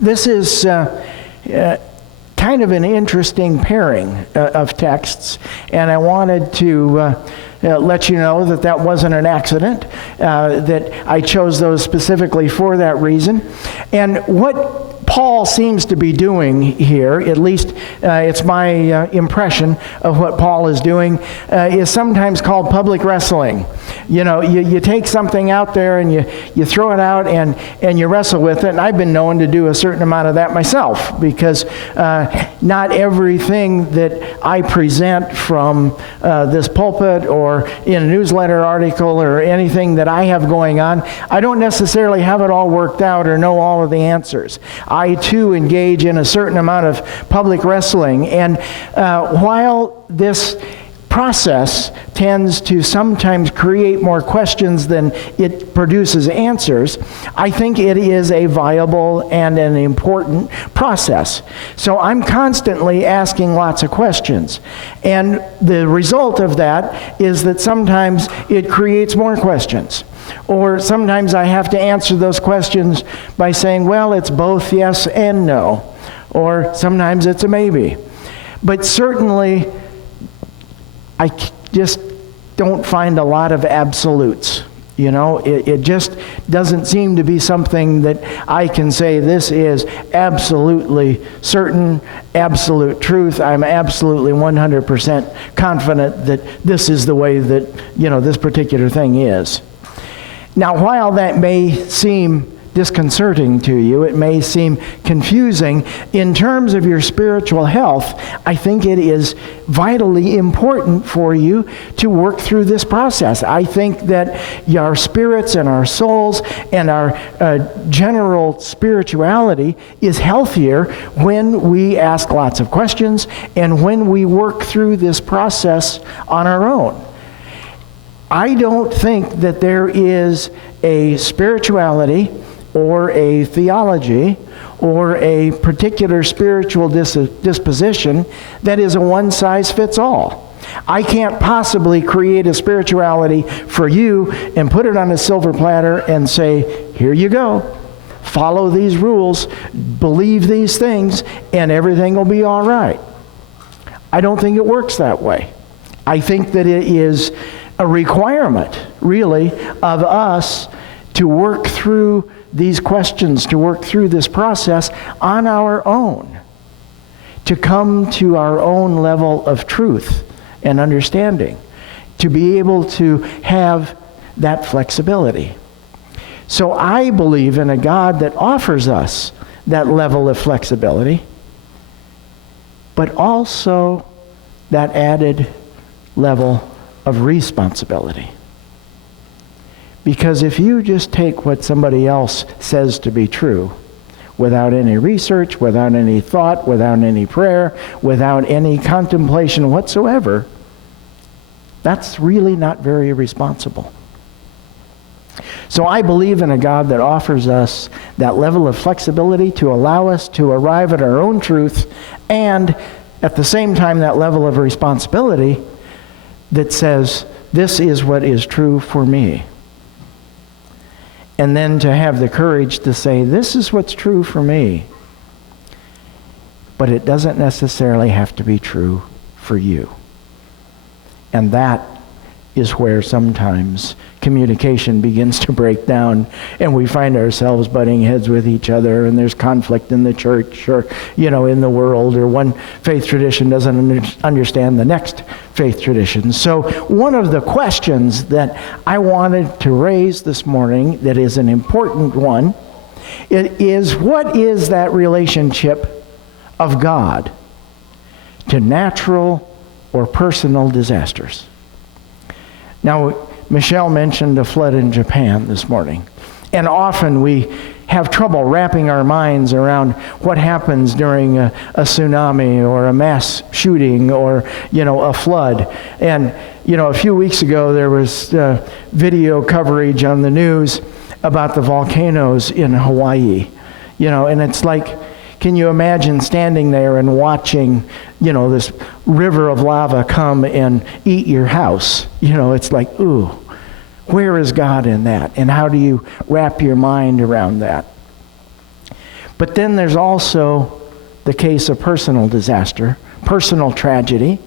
this is kind of an interesting pairing of texts, and I wanted to let you know that that wasn't an accident, that I chose those specifically for that reason. And what Paul seems to be doing here, at least it's my impression of what Paul is doing, is sometimes called public wrestling. You know, you take something out there and you throw it out and you wrestle with it. And I've been known to do a certain amount of that myself, because not everything that I present from this pulpit or in a newsletter article or anything that I have going on, I don't necessarily have it all worked out or know all of the answers. I too engage in a certain amount of public wrestling, and while this process tends to sometimes create more questions than it produces answers, I think it is a viable and an important process. So I'm constantly asking lots of questions, and the result of that is that sometimes it creates more questions. Or sometimes I have to answer those questions by saying, well, it's both yes and no. Or sometimes it's a maybe. But certainly, I just don't find a lot of absolutes. You know, it just doesn't seem to be something that I can say this is absolutely certain, absolute truth. I'm absolutely 100% confident that this is the way that, you know, this particular thing is. Now, while that may seem disconcerting to you, it may seem confusing, in terms of your spiritual health, I think it is vitally important for you to work through this process. I think that our spirits and our souls and our general spirituality is healthier when we ask lots of questions and when we work through this process on our own. I don't think that there is a spirituality or a theology or a particular spiritual disposition that is a one-size-fits-all. I can't possibly create a spirituality for you and put it on a silver platter and say, here you go, follow these rules, believe these things, and everything will be all right. I don't think it works that way. I think that it is a requirement, really, of us to work through these questions, to work through this process on our own, to come to our own level of truth and understanding, to be able to have that flexibility. So I believe in a God that offers us that level of flexibility, but also that added level of responsibility. Because if you just take what somebody else says to be true, without any research, without any thought, without any prayer, without any contemplation whatsoever, that's really not very responsible. So I believe in a God that offers us that level of flexibility to allow us to arrive at our own truth, and at the same time that level of responsibility that says, this is what is true for me. And then to have the courage to say, this is what's true for me. But it doesn't necessarily have to be true for you. And that is where sometimes communication begins to break down, and we find ourselves butting heads with each other, and there's conflict in the church or, in the world, or one faith tradition doesn't understand the next faith tradition. So one of the questions that I wanted to raise this morning that is an important one, it is, what is that relationship of God to natural or personal disasters? Now, Michelle mentioned a flood in Japan this morning, and often we have trouble wrapping our minds around what happens during a tsunami or a mass shooting or, a flood. And, a few weeks ago there was video coverage on the news about the volcanoes in Hawaii, and it's like, can you imagine standing there and watching, this river of lava come and eat your house? It's like, ooh, where is God in that? And how do you wrap your mind around that? But then there's also the case of personal disaster, personal tragedy.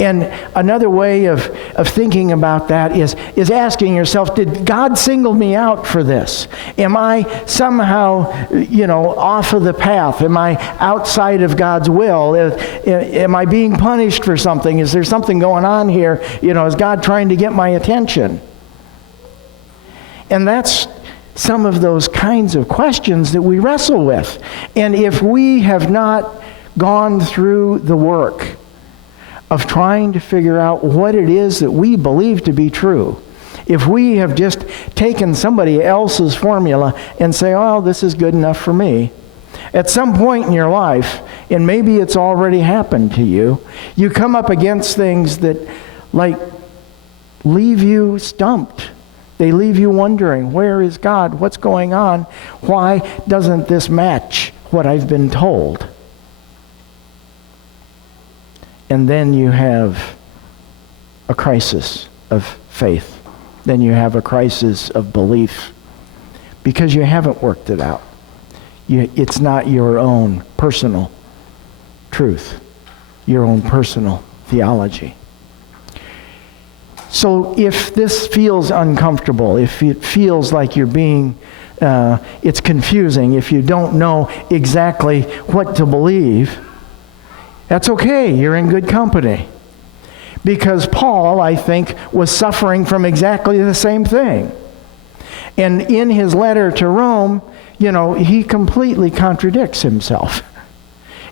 And another way of thinking about that is asking yourself, did God single me out for this? Am I somehow, off of the path? Am I outside of God's will? Am I being punished for something? Is there something going on here? Is God trying to get my attention? And that's some of those kinds of questions that we wrestle with. And if we have not gone through the work of trying to figure out what it is that we believe to be true, if we have just taken somebody else's formula and say, oh, this is good enough for me, at some point in your life, and maybe it's already happened to you, you come up against things that leave you stumped. They leave you wondering, where is God? What's going on? Why doesn't this match what I've been told? And then you have a crisis of faith. Then you have a crisis of belief because you haven't worked it out. It's not your own personal truth, your own personal theology. So if this feels uncomfortable, if it feels like you're being, it's confusing, if you don't know exactly what to believe, that's okay. You're in good company. Because Paul, I think, was suffering from exactly the same thing. And in his letter to Rome, he completely contradicts himself.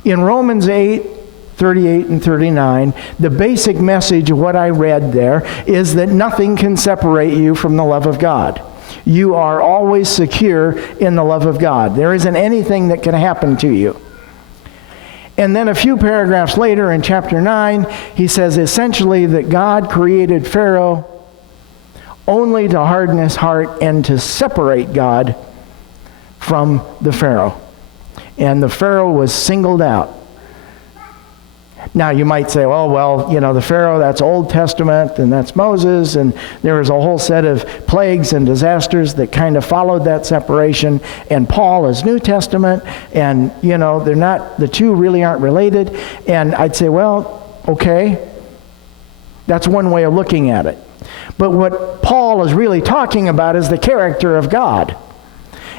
In Romans 8:38 and 39, the basic message of what I read there is that nothing can separate you from the love of God. You are always secure in the love of God. There isn't anything that can happen to you. And then a few paragraphs later in chapter 9, he says essentially that God created Pharaoh only to harden his heart and to separate God from the Pharaoh. And the Pharaoh was singled out. Now you might say, oh, well, the Pharaoh, that's Old Testament, and that's Moses, and there was a whole set of plagues and disasters that kind of followed that separation, and Paul is New Testament, and, they're not, the two really aren't related, and I'd say, well, okay, that's one way of looking at it. But what Paul is really talking about is the character of God.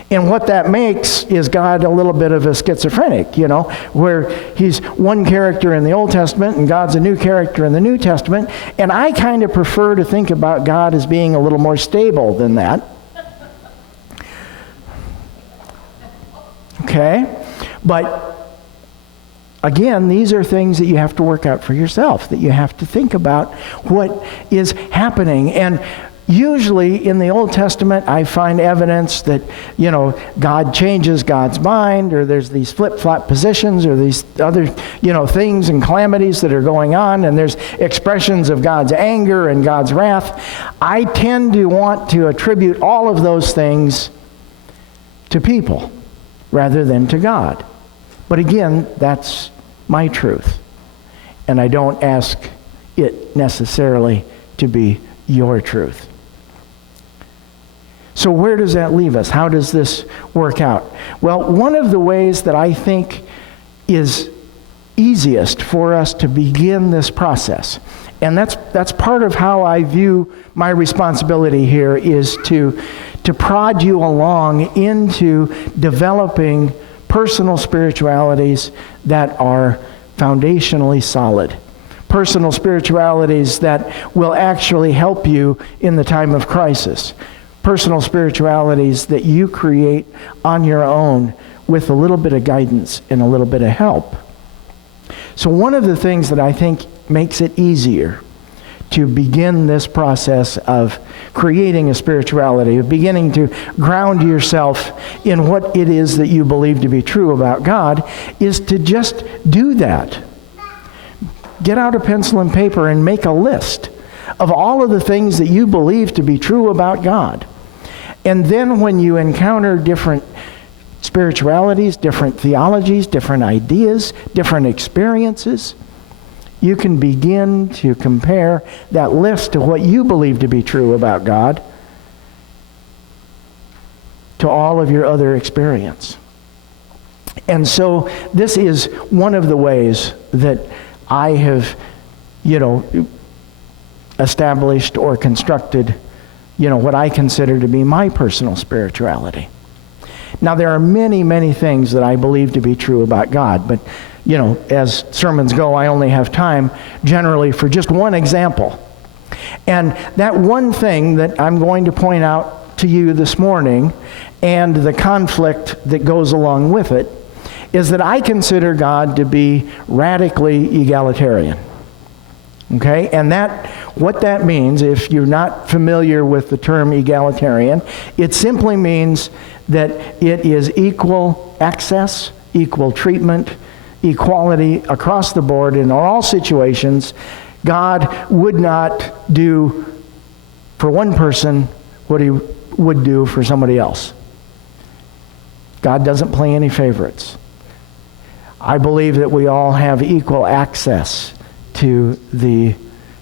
And what that makes is God a little bit of a schizophrenic, where he's one character in the Old Testament and God's a new character in the New Testament. And I kind of prefer to think about God as being a little more stable than that. Okay? But again, these are things that you have to work out for yourself, that you have to think about what is happening. And usually in the Old Testament, I find evidence that, God changes God's mind, or there's these flip-flop positions, or these other, things and calamities that are going on, and there's expressions of God's anger and God's wrath. I tend to want to attribute all of those things to people rather than to God. But again, that's my truth. And I don't ask it necessarily to be your truth. So where does that leave us? How does this work out? Well, one of the ways that I think is easiest for us to begin this process, and that's part of how I view my responsibility here, is to prod you along into developing personal spiritualities that are foundationally solid. Personal spiritualities that will actually help you in the time of crisis. Personal spiritualities that you create on your own with a little bit of guidance and a little bit of help. So one of the things that I think makes it easier to begin this process of creating a spirituality, of beginning to ground yourself in what it is that you believe to be true about God, is to just do that. Get out a pencil and paper and make a list of all of the things that you believe to be true about God. And then when you encounter different spiritualities, different theologies, different ideas, different experiences, you can begin to compare that list to what you believe to be true about God to all of your other experience. And so this is one of the ways that I have, established or constructed, what I consider to be my personal spirituality. Now, there are many, many things that I believe to be true about God, but, as sermons go, I only have time generally for just one example. And that one thing that I'm going to point out to you this morning, and the conflict that goes along with it, is that I consider God to be radically egalitarian. Okay? And what that means, if you're not familiar with the term egalitarian, it simply means that it is equal access, equal treatment, equality across the board in all situations. God would not do for one person what he would do for somebody else. God doesn't play any favorites. I believe that we all have equal access to the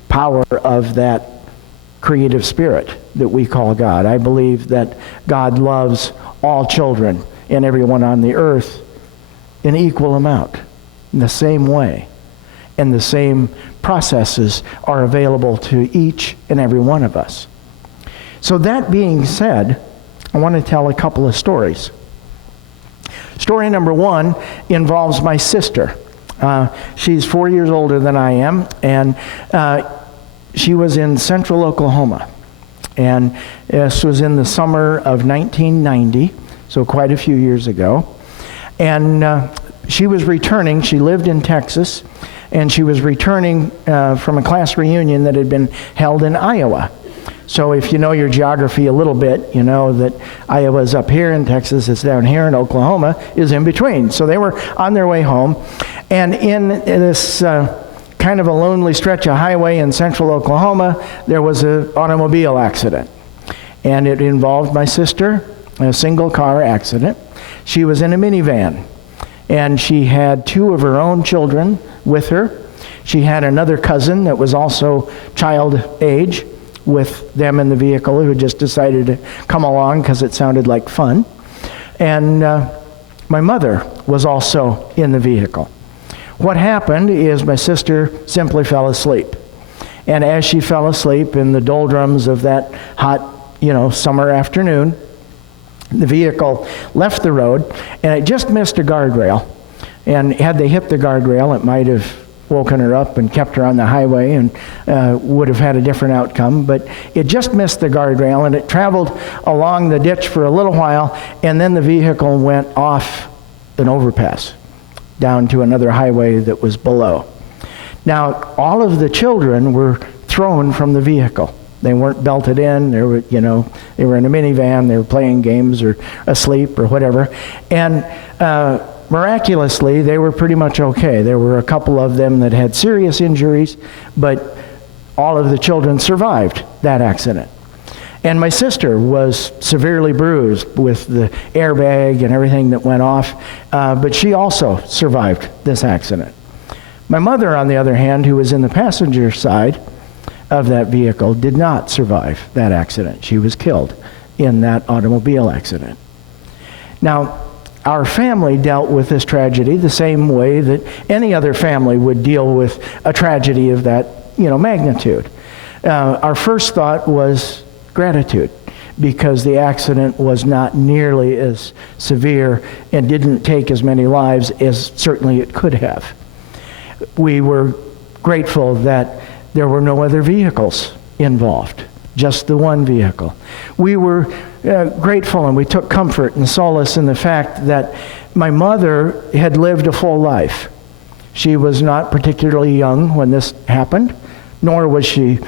power of that creative spirit that we call God. I believe that God loves all children and everyone on the earth in equal amount, in the same way. And the same processes are available to each and every one of us. So that being said, I want to tell a couple of stories. Story number one involves my sister. She's 4 years older than I am, and she was in central Oklahoma. And this was in the summer of 1990, so quite a few years ago. And she was returning. She lived in Texas, and she was returning from a class reunion that had been held in Iowa. So if you know your geography a little bit, you know that Iowa's up here and Texas is down here and Oklahoma is in between. So they were on their way home. And in this kind of a lonely stretch of highway in central Oklahoma, there was an automobile accident. And it involved my sister, a single car accident. She was in a minivan. And she had two of her own children with her. She had another cousin that was also child age with them in the vehicle, who just decided to come along because it sounded like fun. And my mother was also in the vehicle. What happened is my sister simply fell asleep. And as she fell asleep in the doldrums of that hot, summer afternoon, the vehicle left the road, and it just missed a guardrail. And had they hit the guardrail, it might have woken her up and kept her on the highway and would have had a different outcome. But it just missed the guardrail, and it traveled along the ditch for a little while, and then the vehicle went off an overpass down to another highway that was below. Now, all of the children were thrown from the vehicle. They weren't belted in. They were, they were in a minivan. They were playing games or asleep or whatever. And miraculously, they were pretty much okay. There were a couple of them that had serious injuries, but all of the children survived that accident. And my sister was severely bruised with the airbag and everything that went off, but she also survived this accident. My mother, on the other hand, who was in the passenger side of that vehicle, did not survive that accident. She was killed in that automobile accident. Now, our family dealt with this tragedy the same way that any other family would deal with a tragedy of that, magnitude. Our first thought was gratitude, because the accident was not nearly as severe and didn't take as many lives as certainly it could have. We were grateful that there were no other vehicles involved, just the one vehicle. We were grateful, and we took comfort and solace in the fact that my mother had lived a full life. She was not particularly young when this happened, nor was she,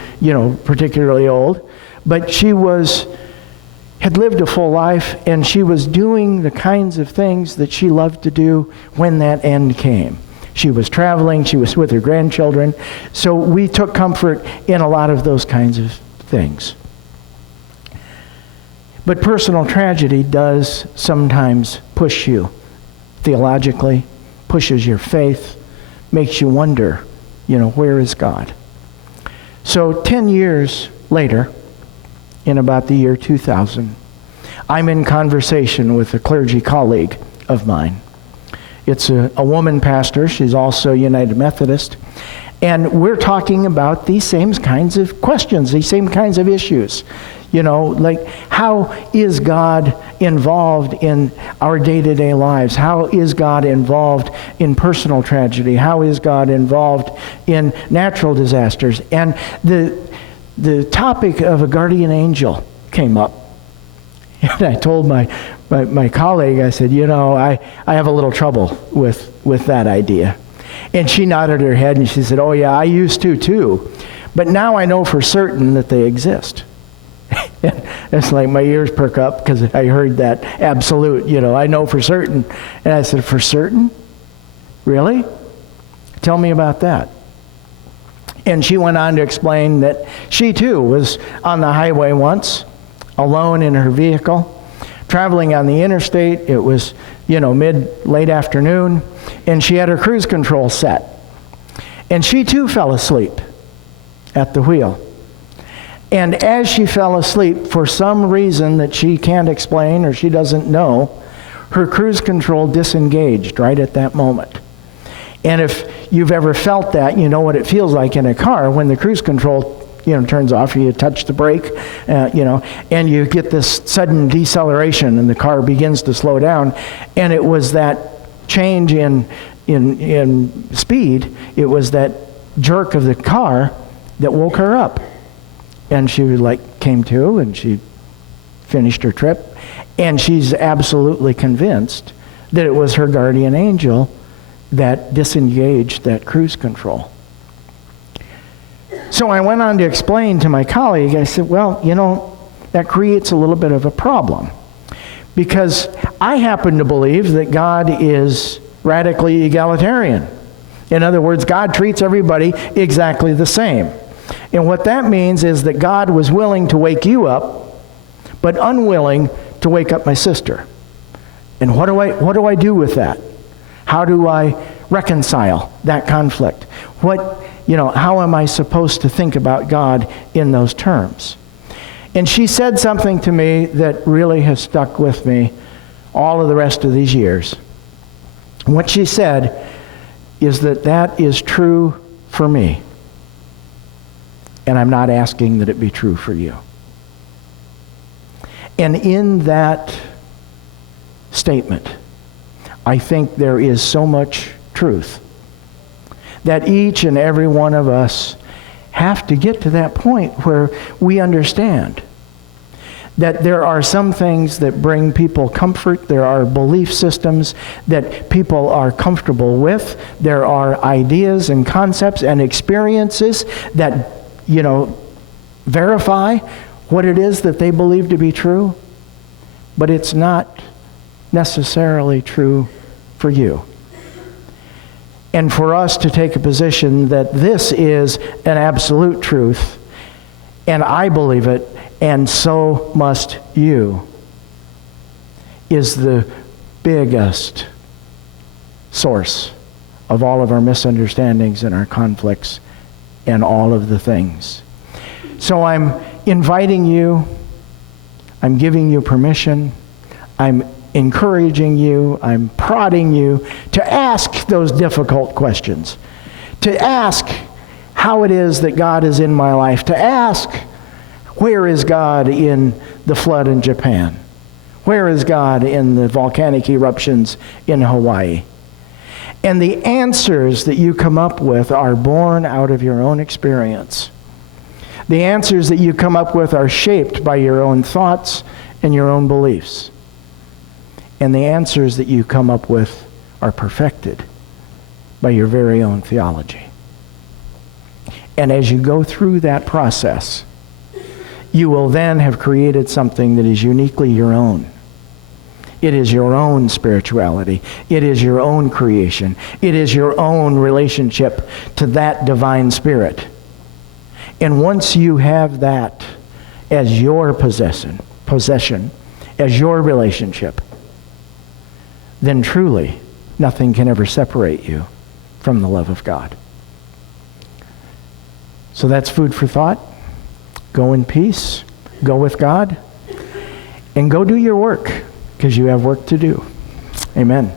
particularly old, but she had lived a full life, and she was doing the kinds of things that she loved to do when that end came. She was traveling, she was with her grandchildren, so we took comfort in a lot of those kinds of things. But personal tragedy does sometimes push you theologically, pushes your faith, makes you wonder, where is God? So 10 years later, in about the year 2000, I'm in conversation with a clergy colleague of mine. It's a woman pastor. She's also United Methodist. And we're talking about these same kinds of questions, these same kinds of issues. You know, like, how is God involved in our day-to-day lives? How is God involved in personal tragedy? How is God involved in natural disasters? And the topic of a guardian angel came up. And I told my colleague, I said, you know, I have a little trouble with that idea. And she nodded her head and she said, oh yeah, I used to too. But now I know for certain that they exist. And it's like my ears perk up because I heard that absolute, you know, I know for certain. And I said, for certain? Really? Tell me about that. And she went on to explain that she too was on the highway once, alone in her vehicle, traveling on the interstate. It was, you know, late afternoon, and she had her cruise control set. And she too fell asleep at the wheel. And as she fell asleep, for some reason that she can't explain or she doesn't know, her cruise control disengaged right at that moment. And if you've ever felt that, you know what it feels like in a car when the cruise control, you know, turns off, or you touch the brake, you know, and you get this sudden deceleration and the car begins to slow down. And it was that change in speed, it was that jerk of the car that woke her up. And she came to, and she finished her trip, and she's absolutely convinced that it was her guardian angel that disengaged that cruise control. So I went on to explain to my colleague, I said, well, you know, that creates a little bit of a problem, because I happen to believe that God is radically egalitarian. In other words, God treats everybody exactly the same. And what that means is that God was willing to wake you up, but unwilling to wake up my sister. And what do I do with that? How do I reconcile that conflict? How am I supposed to think about God in those terms? And she said something to me that really has stuck with me all of the rest of these years. What she said is that is true for me. And I'm not asking that it be true for you. And in that statement, I think there is so much truth that each and every one of us have to get to that point where we understand that there are some things that bring people comfort. There are belief systems that people are comfortable with. There are ideas and concepts and experiences that, you know, verify what it is that they believe to be true, but it's not necessarily true for you. And for us to take a position that this is an absolute truth, and I believe it, and so must you, is the biggest source of all of our misunderstandings and our conflicts and all of the things. So I'm inviting you, I'm giving you permission, I'm encouraging you, I'm prodding you to ask those difficult questions, to ask how it is that God is in my life, to ask, where is God in the flood in Japan? Where is God in the volcanic eruptions in Hawaii? And the answers that you come up with are born out of your own experience. The answers that you come up with are shaped by your own thoughts and your own beliefs. And the answers that you come up with are perfected by your very own theology. And as you go through that process, you will then have created something that is uniquely your own. It is your own spirituality. It is your own creation. It is your own relationship to that divine spirit. And once you have that as your possession, as your relationship, then truly nothing can ever separate you from the love of God. So that's food for thought. Go in peace. Go with God. And go do your work, because you have work to do. Amen.